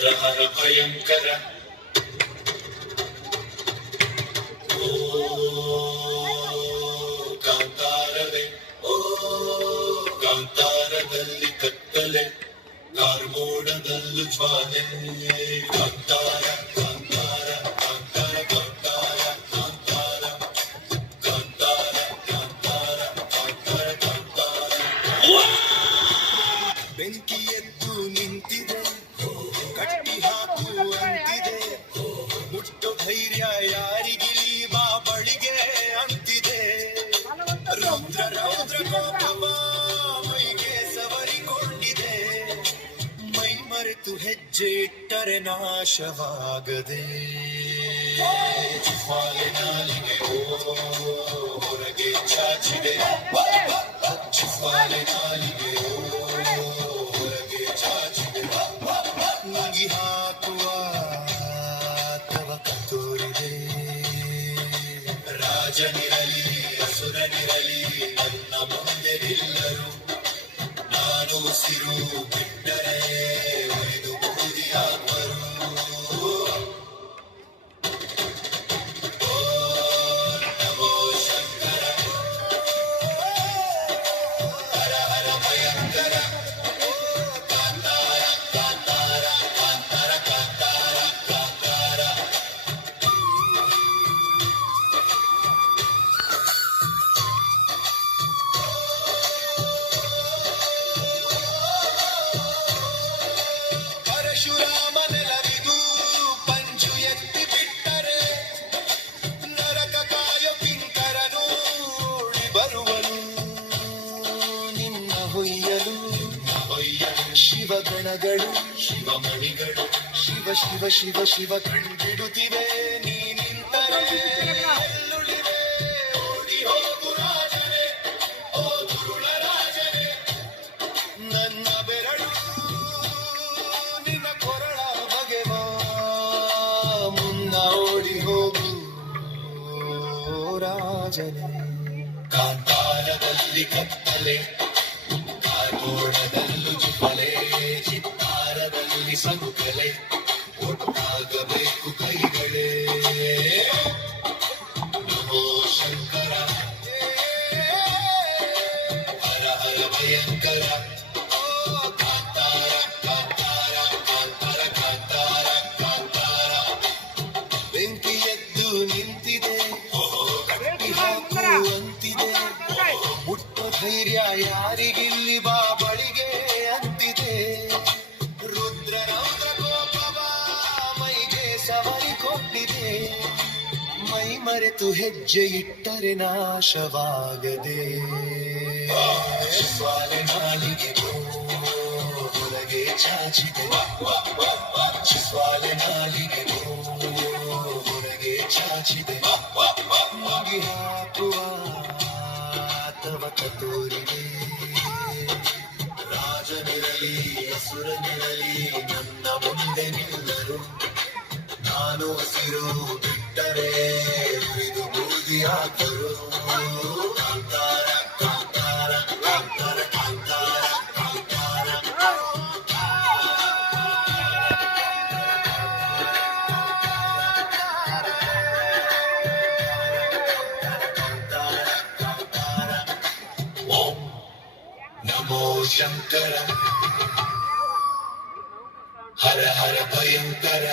ಹರ ಹರ ಭಯಂಕರ. ಓ ಕಾಂತಾರವೇ, ಓ ಕಾಂತಾರದಲ್ಲಿ ಕತ್ತಲೆ, ಕಾರ್ಮೋಡದಲ್ಲೂ ಜ್ವಾಲೆ. ಕಾಂತಾರ ಕಾಂತಾರ ಕಾಂತಾರ ಕಾಂತಾರ ಕಾಂತಾರ ಕಾಂತಾರ ಕಾಂತಾರ ಕಾಂತಾರ ಕಾಂತಾರ. ಬೆಂಕಿ ಎದ್ದು ನಿಂತಿದೆ, ಕಟ್ಟಿ ಹಾಕು ಅಂತಿದೆ, ಮುಟ್ಟು ಧೈರ್ಯ ಯಾರಿಗಿಲಿ ಬಾ ಬಳಿಗೆ ಅಂತಿದೆ. ರುದ್ರ ರೌದ್ರ ಕೋಪವ ಮೈಗೆ ಸವರಿಕೊಂಡಿದೆ, ಮೈ ಮರೆತು ಹೆಜ್ಜೆ ಇಟ್ಟರೆ ನಾಶವಾಗದೆ. ಜ್ವಾಲೆ ನಾಲಿಗೆ ಓ ಹೊರಗೆ ಚಾಚಿದೆ, ಜ್ವಾಲೆ ನಾಲಿಗೆ ಓ ಹೊರಗೆ ಚಾಚಿದೆ. ನುಂಗಿ ಹಾಕುವ ತವಕ ತೋರಿದೆ. ರಾಜನಿರಲಿ ಅಸುರನಿರಲಿ ನನ್ನ ಮುಂದೆ ನಿಲ್ಲರು, ನಾನು ಉಸಿರು ಬಿಟ್ಟರೆ ಒಯ್ದು ಬೂದಿಯಾಗುವರು. ನಮೋ ಶಂಕರ, ಹರ ಹರ ಭಯಂಕರ. ಕಾಂತಾರ ಕಾಂತಾರ ಕಾಂತಾರ ಕಾಂತಾರ ಕಾಂತಾರ. ಪರಶುರಾಮನೆಲವಿದು ಪಂಜು ಎತ್ತಿ ಬಿಟ್ಟರೆ, ನರಕ ಕಾಯೋ ಕಿಂಕರನು ಓಡಿ ಬರುವನು ನಿನ್ನ ಹೊಯ್ಯಲು. ಶಿವಗಣಗಳು ಶಿವಮಣಿಗಳು ಶಿವ ಶಿವ ಶಿವ ಶಿವ ಕಂಡಿಡುತ್ತಿವೆ, ನೀ ನಿಂತರೆ ಎಲ್ಲುಳಿವೆ. ಓಡಿ ಹೋಗು ರಾಜನೇ, ಓ ದುರುಳ ರಾಜನೇ, ನನ್ನ ಬೆರಳು ನಿನ್ನ ಕೊರಳ ಬಗೆವ ಮುನ್ನ ಓಡಿ ಹೋಗು ರಾಜನೇ. ಕಾಂತಾರದಲ್ಲಿ ಕತ್ತಲೆ, ಕಾರ್ಮೋಡದಲ್ಲೂ ಜ್ವಾಲೆ, ಚಿತ್ತಾರದಲ್ಲಿ ಸಂಕಲೆ, ಒಟ್ಟಾಗಬೇಕು ಕೈಗಳೇ. ನಮೋ ಶಂಕರ, ಹರ ಹರ ಭಯಂಕರ. ಕಾಂತಾರ ಕಾಂತಾರ ಕಾಂತಾರ ಕಾಂತಾರ ಕಾಂತಾರ. ಬೆಂಕಿ ಎದ್ದು ನಿಂತಿದೆ, ಕಟ್ಟಿ ಹಾಕು ಅಂತಿದೆ, ಮುಟ್ಟೋ ಧೈರ್ಯ ಯಾರಿಗಿಲ್ಲಿ ಬಾ ಬಳಿಗೆ ಅಂತಿದೆ. ರುದ್ರ ರೌದ್ರ ಕೋಪವ ಮೈಗೆ ಸವರಿಕೊಂಡಿದೆ, ಮೈ ಮರೆತು ಹೆಜ್ಜೆ ಇಟ್ಟರೆ ನಾಶವಾಗದೆ. ಜ್ವಾಲೆ ನಾಲಿಗೆ ಹೊರಗೆ ಚಾಚಿದೆ, ಜ್ವಾಲೆ ನಾಲಿಗೆ ಹೊರಗೆ ಚಾಚಿದೆ. ಮುಗಿ ಹಾಕುವ ತವಕ ತೋರಿದೆ. ರಾಜನಿರಲಿ ಅಸುರನಿರಲಿ ನನ್ನ ಮುಂದೆ ನಿಲ್ಲರು, ನಾನು ಉಸಿರು ಬಿಟ್ಟರೆ ಉರಿದು ಬೂದಿಯಾದರು. ಕಾಂತಾರ ಕಾಂತಾರ ಕಾಂತಾರ ಕಾಂತಾರ ಕಾಂತಾರ. ಓಂ ನಮೋ ಶಂಕರ, ಹರ ಹರ ಭಯಂಕರ.